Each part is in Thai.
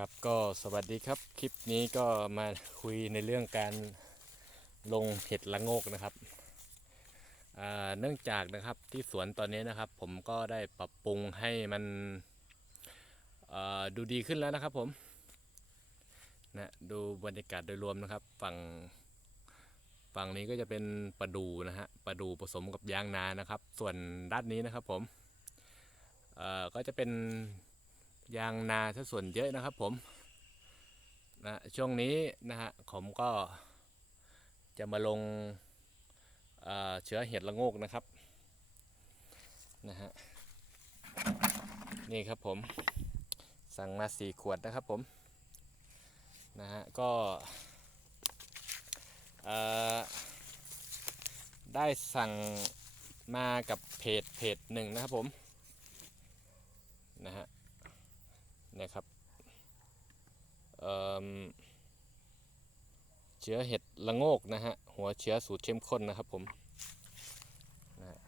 ครับก็สวัสดีครับคลิปนี้ก็มาคุยในเรื่องการลงเห็ดละโงกนะครับเนื่องจากนะครับที่สวนตอนนี้นะครับ ผมก็ได้ปรับปรุงให้มันดูดีขึ้นแล้วนะครับผมนะดูบรรยากาศโดยรวมนะครับ ฝั่งฝั่งนี้ก็จะเป็นปลาดูนะฮะปลาดูผสมกับยางนานะครับ ส่วนด้านนี้นะครับผมก็จะเป็น ยางนาถ้าส่วนเยอะนะครับผมนะช่วงนี้นะฮะผมก็จะมาลงเเชื้อเห็ดละโงกนะครับนะฮะนี่ครับผมสั่งมาสี่ขวดนะครับผมนะฮะก็ได้สั่งมากับเพจเพจหนึ่งนะครับผมนะฮะ นะครับเเชื้อเห็ดละโงกนะฮะหัวเชื้อสูตรเข้มข้นนะครับผมนะฮะ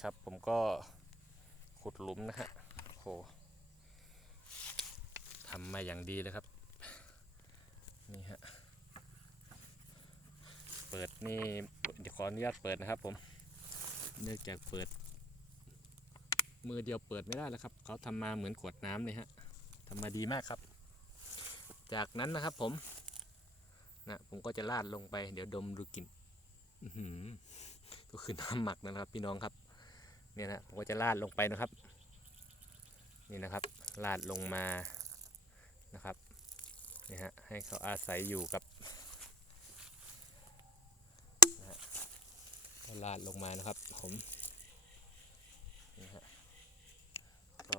ครับผมก็ขุดหลุมนะฮะโหทำมาอย่างดีเลยครับนี่ฮะเปิดนี่เดี๋ยวขออนุญาตเปิดนะครับผมเนื่องจากเปิด มือเดียวเปิดไม่ได้แล้วครับ เขาทำมาเหมือนขวดน้ำเลยฮะทำมาดีมากครับ จากนั้นนะครับผมนะผมก็จะราดลงไป เดี๋ยวดมดูกลิ่นก็คือน้ำหมักนะครับ พี่น้องครับ เนี่ยนะผมก็จะราดลงไปนะครับ นี่นะครับราดลงมานะครับนี่ฮะให้เขาอาศัยอยู่กับนะฮะก็ราดลงมานะครับ ผมนี่ฮะ ก็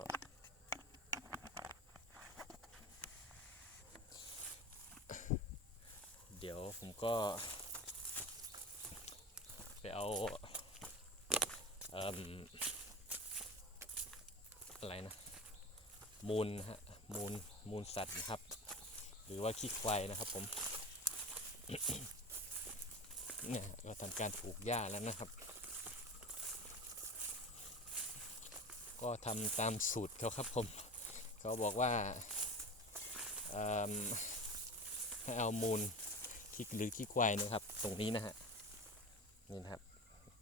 เดี๋ยวผมก็ ไปเอาเอะไรนะ มูลนะฮะมูลมูลสัตว์นะครับ หรือว่าขี้ควายนะครับผมเนี่ยก็ทำการปลูกหญ้าแล้วนะครับ ก็ทำตามสูตรเขาครับผม เขาบอกว่าให้เอามูล ขี้หรือขี้ควายนะครับ ตรงนี้นะฮะนี่นะครับ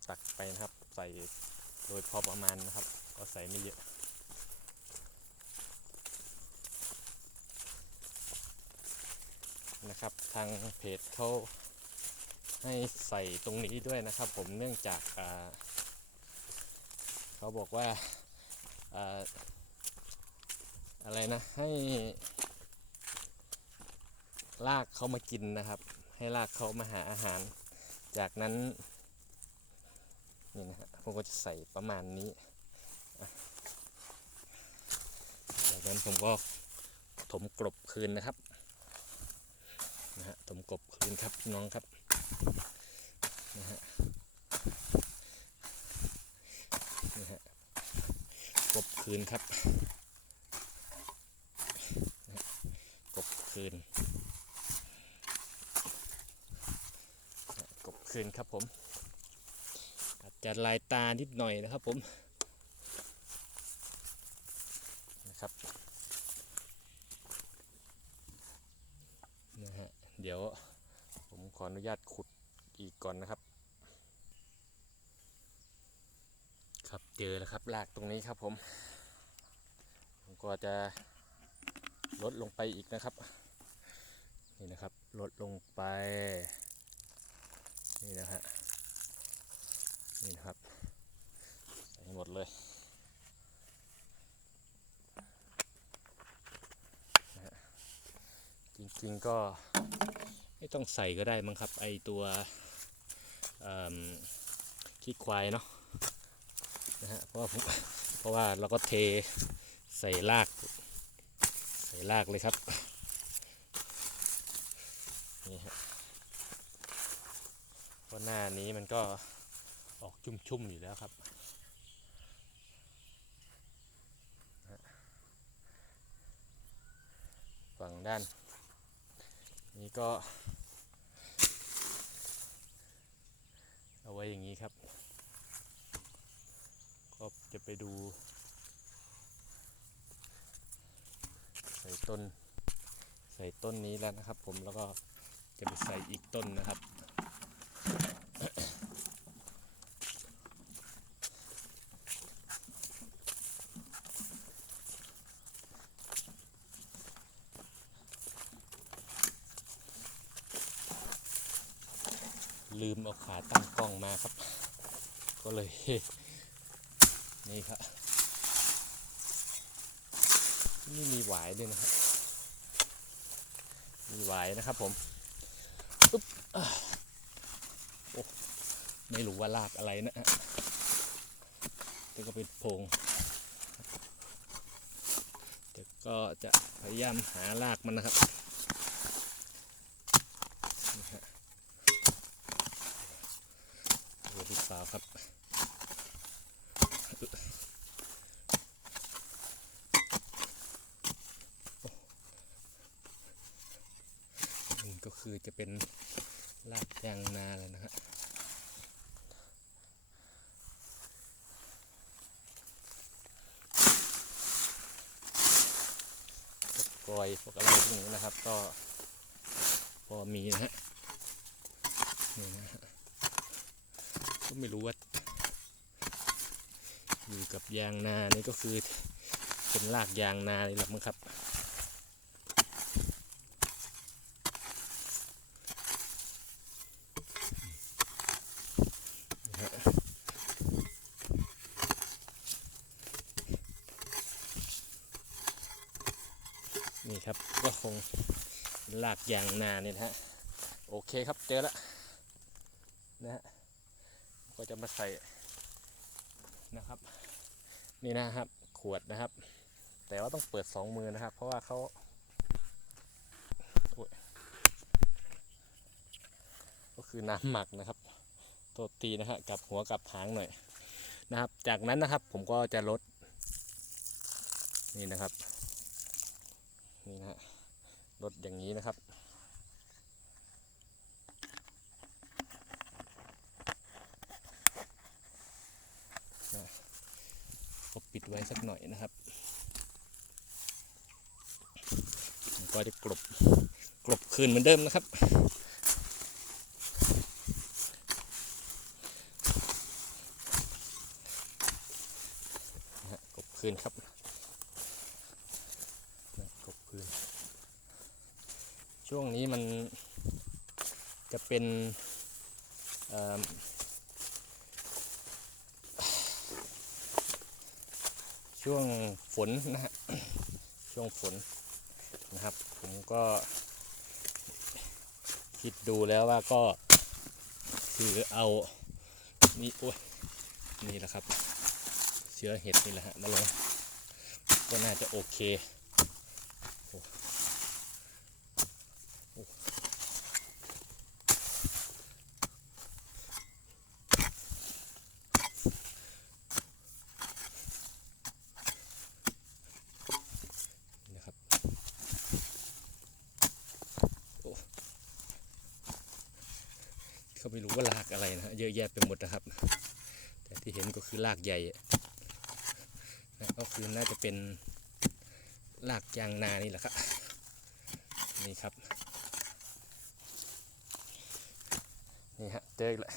ตักไปนะครับ ใส่โดยพอประมาณนะครับ ก็ใส่ไม่เยอะนะครับ ทางเพจเขาให้ใส่ตรงนี้ด้วยนะครับ ผมเนื่องจากาเขาบอกว่าอ่าอะไรนะให้ลากเขามากินนะครับ ให้ลากเขามาหาอาหาร จากนั้นนี่นะฮะผมก็จะใส่ประมาณนี้ จากนั้นผมก็ถมกลบคืนนะครับนะฮะถมกลบคืนครับพี่น้องครับนะฮะนะฮะกบคืนครับนะกบคืนนะกบ คืนครับผมอาจจะลายตานิดหน่อยนะครับผมนะครับนะฮะเดี๋ยวผมขออนุญาตขุดอีกก่อนนะครับ ครับเจอแล้วครับลากตรงนี้ครับผมผมก็จะลดลงไปอีกนะครับ นี่นะครับลดลงไป นี่นะฮะ นี่นะครับใส่หมดเลยจริงๆก็ไม่ต้องใส่ก็ได้มั้งครับ ไอตัวขี้ควายเนาะนะฮะเพราะว่าเพราะว่าเราก็เทใส่ราก ใส่รากเลยครับนี่ฮะเพราะห น้านี้มันก็ออกชุ่มๆอยู่แล้วครับ ฝั่งด้าน นี้ก็ เอาไว้อย่างนี้ครับ ก็จะไปดูใส่ต้น ใส่ต้นนี้แล้วนะครับผมแล้วก็จะไปใส่อีกต้นนะครับ ลืมเอาขาตั้งกล้องมาครับ ก็เลย นี่ครับ นี่มีหวายด้วยนะครับ มีหวายนะครับผมปุ๊บโอ้ไม่รู้ว่าลากอะไรนะฮะแต่ก็เป็นโพรงแต่ก็จะพยายามหาลากมันนะครับนี่ฮะดูหรือเปล่าครับ นี่ก็คือจะเป็นราก ยางนาเลยนะฮะกอยพวกอะไรพวกนี้นะครับ ก็พอมีนะฮะนี่นะฮะก็ไม่รู้ว่าอยู่กับยางนานี่ก็คือเป็นรากยางนาเลยหรอกมั้งครับ นี่ครับก็คงลากยางนาเนี่ยนะฮะโอเคครับเจอแล้วนะฮะก็จะมาใส่นะครับ นี่นะครับขวดนะครับ แต่ว่าต้องเปิดสองมือนะครับ เพราะว่าเขาก็คือน้ำหมักนะครับโทษทีนะฮะกับหัวกับหางหน่อยนะครับ จากนั้นนะครับผมก็จะลดนี่นะครับ นี่นะฮะรถอย่างนี้นะครับนะก็ปิดไว้สักหน่อยนะครับ ก็จะกลบกลบคืนเหมือนเดิมนะครับ นะฮะกลบคืนครับ นะกบคืนช่วงนี้มันจะ เป็นช่วงฝนนะฮะช่วงฝนนะครับ ผมก็คิดดูแล้วว่าก็คือเอานี่โอ้ยนี่แหละครับ เชื้อเห็ดนี่แหละฮะมาลงก็น่าจะโอเคโอ้โอ้นะครับโอ้ เขาไม่รู้ว่าลากอะไรนะฮะเยอะแยะไปหมดนะครับ แต่ที่เห็นก็คือลากใหญ่นะก็คือน่าจะเป็นลากยางนานี่แหละครับนี่ครับนี่ฮะเจออีกแล้ว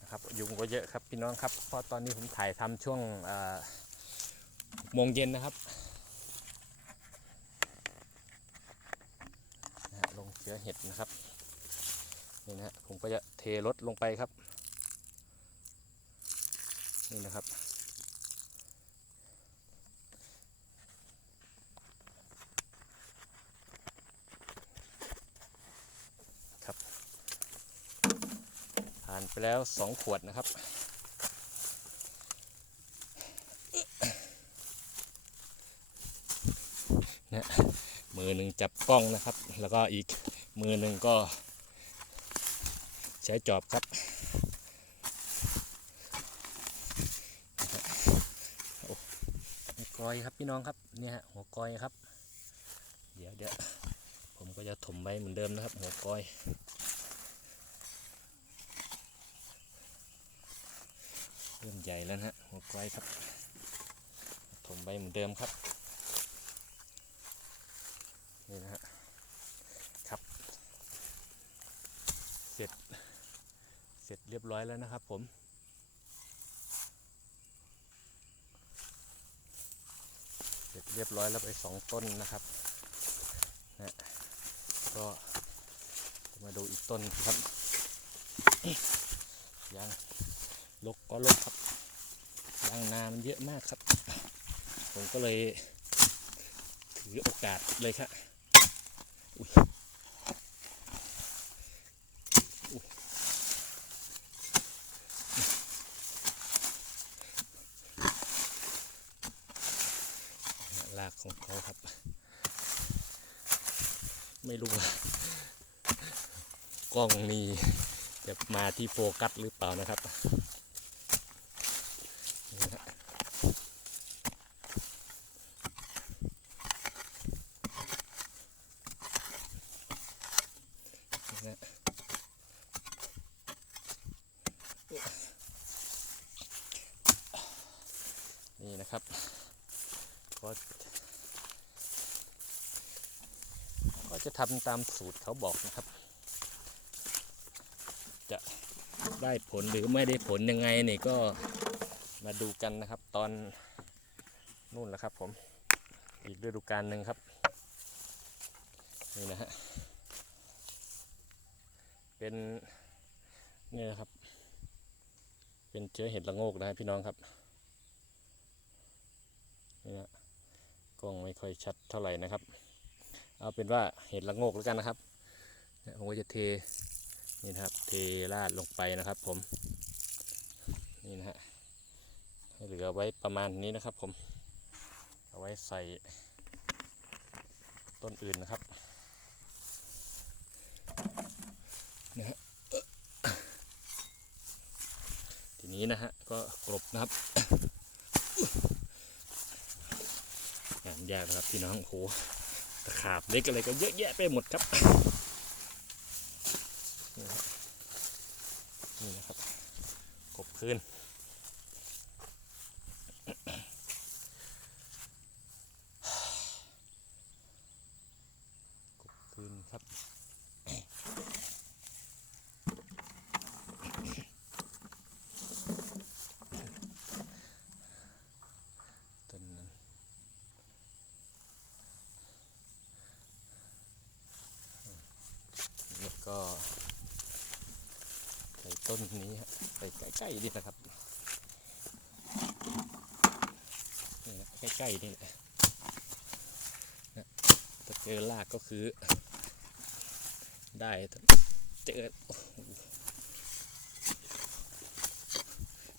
นะครับยุงก็เยอะครับพี่น้องครับเพราะตอนนี้ผมถ่ายทำช่วงโมงเย็นนะครับลงเชื้อเห็ดนะครับ ก็จะเทรถลงไปครับ นี่นะครับครับ ผ่านไปแล้วสองขวดนะครับนี่มือหนึ่งจับกล้องนะครับ แล้วก็อีกมือหนึ่งก็ ใช้จอบครับ หัวกอยครับพี่น้องครับเนี่ยฮะหัวกอยครับ เดี๋ยวเดี๋ยวผมก็จะถมไว้เหมือนเดิมนะครับ หัวกอยเริ่มใหญ่แล้วฮะหัวกอยครับถมไว้เหมือนเดิมครับนี่นะฮะครับเสร็จ เสร็จเรียบร้อยแล้วนะครับผมเสร็จเรียบร้อยแล้วไปสองต้นนะครับนะก็มาดูอีกต้นครับยังลกก็ลกครับยางนามันเยอะมากครับ ผมก็เลยถือโอกาสเลยครับอุ๊ยอุ๊ยลากของเขาครับ ไม่รู้ว่า กล้องนี้จะมาที่โฟกัสหรือเปล่านะครับนี่นะนะฮะนี่นะครับก็ก็จะทำตามสูตรเขาบอกนะครับ จะ ได้ผลหรือไม่ได้ผลยังไงนี่ก็มาดูกันนะครับ ตอนนู่นแหละครับ ผมอีกฤดูกาลหนึ่งครับนี่นะฮะเป็นนี่นะครับ เป็นเชื้อเห็ดละโงกนะพี่น้องครับนี่นะกล้องไม่ค่อยชัดเท่าไหร่นะครับ เอาเป็นว่าเห็ดละโงกแล้วกันนะครับผมก็จะเท นี่นะครับเทราดลงไปนะครับผมนี่นะฮะให้เหลือไว้ประมาณนี้นะครับผมเอาไว้ใส่ต้นอื่นนะครับนะฮะทีนี้นะฮะก็กลบนะครับงานยากนะครับพี่น้องโอ้โหตะขาบเล็กอะไรก็เยอะแยะไปหมดครับนี่นะครับนี่นะครับ กบคืนกบคืนครับต้นแล้วก็ ต้นนี้ฮะใส่ใกล้ๆนี่นะครับนี่นะใกล้ๆนี่แหละนะถ้าเจอรากก็คือ ได้เจอ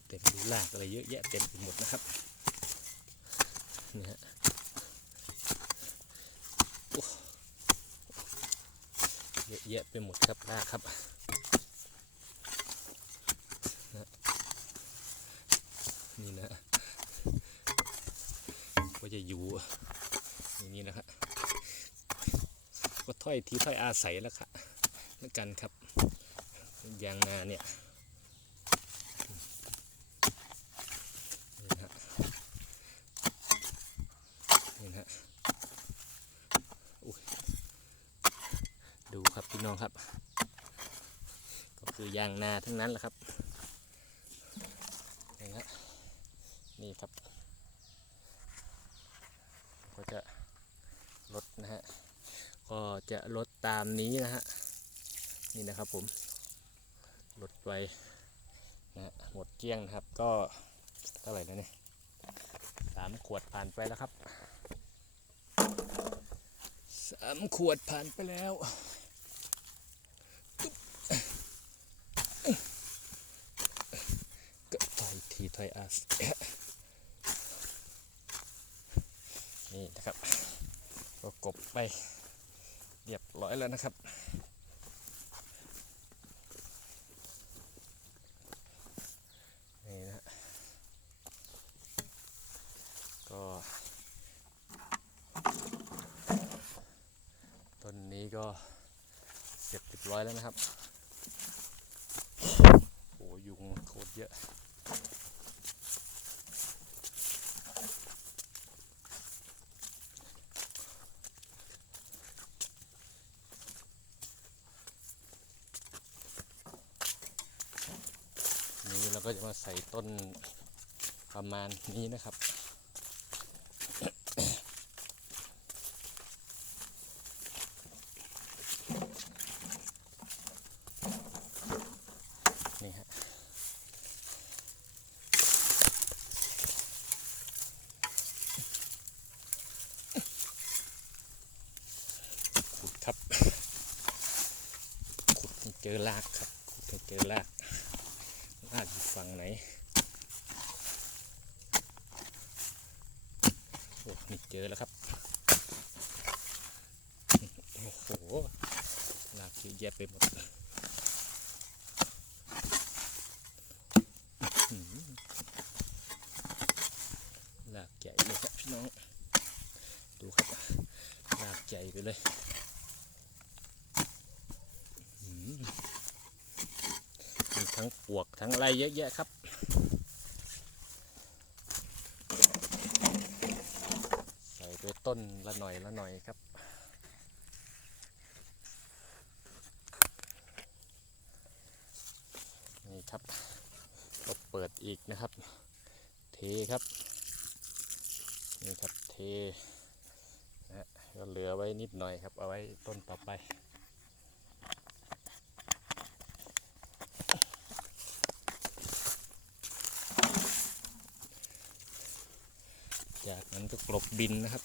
เต็มรากอะไรเยอะแยะเต็มไปหมดนะครับนี่ฮะเยอะแยะไปหมดครับลากครับนะ นี่นะก็จะอยู่อย่างนี้นะครับก็ถ้อยทีถ้อยอาศัยแล้วครับแล้วกันครับยางนาเนี่ยนี่ฮะนี่นะฮะอุ๊ยดูครับพี่น้องครับ ก็คือยางนาทั้งนั้นแหละครับนี่นะนี่ครับ ก็จะลดนะฮะ ก็ จะลดตามนี้นะฮะนี่นะครับผมลดไปนะหมดเกลี้ยงนะครับก็เท่าไหร่นะเนี่ยสามขวดผ่านไปแล้วครับสามขวดผ่านไปแล้วก็ถอยทีถอยอาสนี่นะครับก็กบไป เรียบร้อยแล้วนะครับ นี่นะฮะก็ต้นนี้ก็เสร็จเรียบร้อยแล้วนะครับโอ้ยุงโคตรเยอะ ก็จะมาใส่ ต้นประมาณนี้นะครับ นี่ฮะขุดครับ ขุดให้เจอรากครับ ขุดให้เจอราก ฝั่งไหนโอ้นี่เจอแล้วครับ โอ้โหรากเยอะแยะไปหมดหือรากใหญ่เลยครับพี่น้อง ดูครับรากใหญ่ไปเลยอื้อหือมี ทั้งปวกทั้งอะไรเยอะแยะครับ ใส่ไปต้นละหน่อยละหน่อยครับนี่ครับก็เปิดอีกนะครับ เทครับ นี่ครับเทนะฮะก็เหลือไว้นิดหน่อยครับ เอาไว้ต้นต่อไป จากลบดินนะครับ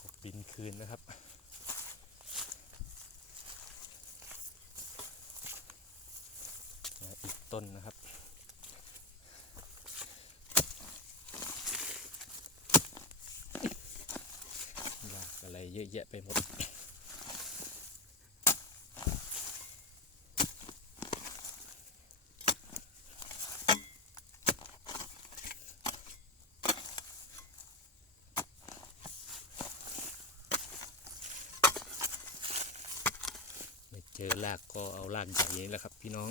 กบดินคืนนะครับอีกต้นนะครับ รากอะไรเยอะแยะไปหมดไม่เจอรากก็เอารากใหญ่นี้แหละครับพี่น้อง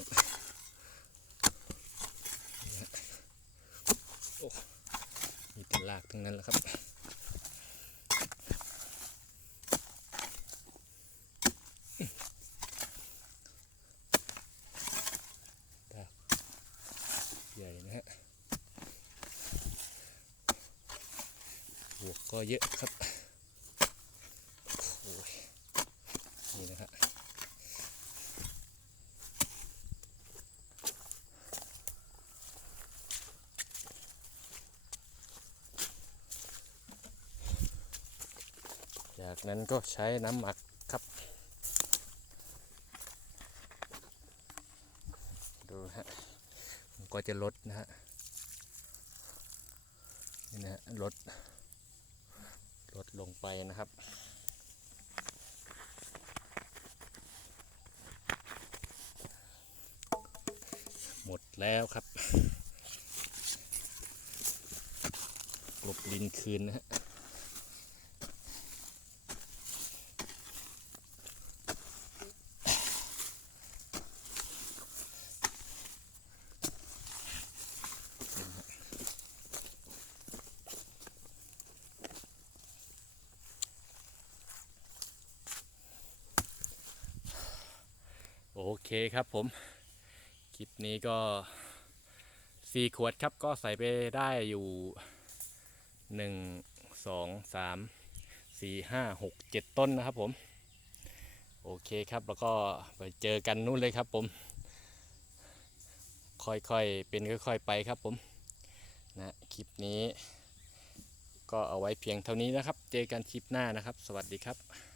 โอ้มีแต่รากทั้งนั้นแหละครับ รากใหญ่นะฮะบว ก็เยอะครับโอ้ยนี่นะฮะจากนั้นก็ใช้น้ำหมักครับ ดูฮะก็จะลดนะฮะนี่นะฮะลด ลดลงไปนะครับหมดแล้วครับกลบดินคืนนะฮะ เคครับผม คลิปนี้ก็สี่ขวดครับก็ใส่ไปได้อยู่หนึ่งสองสามสี่ห้าหกเจ็ดต้นนะครับผม โอเคครับแล้วก็ไปเจอกันนู่นเลยครับผม ค่อยๆ เป็นค่อยๆ ไปครับผม นะคลิปนี้ ก็เอาไว้เพียงเท่านี้นะครับ เจอกันคลิปหน้านะครับ สวัสดีครับ